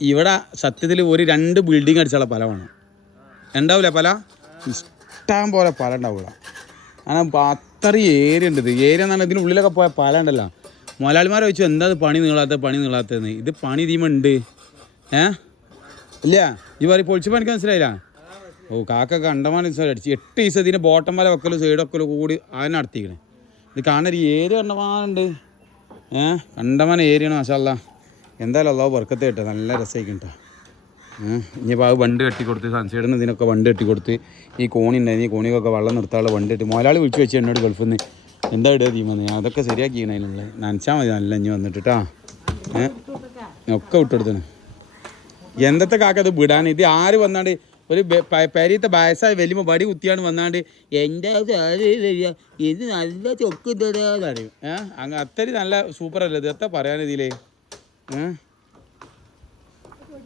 ഇവിടെ സത്യത്തിൽ ഒരു രണ്ട് ബിൽഡിംഗ് അടിച്ചുള്ള പല വേണം. ഉണ്ടാവില്ല പല? ഇഷ്ടം പോലെ പല ഉണ്ടാവില്ല കാരണം അത്രയും ഏരിയ ഉണ്ട് ഇത്. ഏരിയ എന്ന് പറഞ്ഞാൽ ഇതിനുള്ളിലൊക്കെ പോയ പല ഉണ്ടല്ലോ. മുതലാളിമാരെ ചോദിച്ചു എന്താ പണി നീളാത്ത പണി നീളാത്തതെന്ന്? ഇത് പണി തീമുണ്ട് ഏ? ഇല്ല. ഈ പറയും പൊളിച്ച് പണിക്ക് മനസ്സിലായില്ല? ഓ കാക്ക കണ്ടമാനം ദിവസം അടിച്ച് എട്ട് ദിവസം ഇതിന്റെ ബോട്ടം വല വെക്കലും സൈഡ് വെക്കലും കൂടി അതിനെ നടത്തിക്കണേ. ഇത് കാണാൻ ഒരു ഏരിയ കണ്ടമാനുണ്ട് ഏ? കണ്ടമാനം ഏരിയാണ് മാഷല്ല എന്തായാലും അള്ളാഹ് വർക്കത്തെ കേട്ടോ. നല്ല രസമായിരിക്കും കേട്ടോ. ഇനിയിപ്പോൾ അത് വണ്ടി കെട്ടി കൊടുത്ത് സൺസൈഡിൽ നിന്ന് ഇതിനൊക്കെ വണ്ട് കെട്ടി കൊടുത്ത് ഈ കോണി ഉണ്ടായിരുന്നു ഈ കോണിക്കൊക്കെ വെള്ളം നിർത്താനുള്ള വണ്ട് കെട്ടി മുതലാളി വിളിച്ചു വെച്ച് എന്നോട് ഗൾഫിൽ നിന്ന്. എന്താ ഇടുക തീമെന്ന് ഞാൻ അതൊക്കെ ശരിയാക്കി അതിനുള്ളത് നനച്ചാൽ മതി നല്ല ഇനി വന്നിട്ട് ഏഹ് ഒക്കെ വിട്ടെടുത്തു എന്തത്തെ കാക്ക അത് വിടാൻ? ഇത് ആര് വന്നാണ്ട്? ഒരു പെരീത്തെ വയസ്സായ വലിയ വടി കുത്തിയാണ് വന്നാണ്ട് എന്റെ ഇത് നല്ല ചൊക്ക് ഏഹ് അങ്ങ് അത്രയും നല്ല സൂപ്പർ അല്ലേ ഇത്? എത്ര ഏഹ്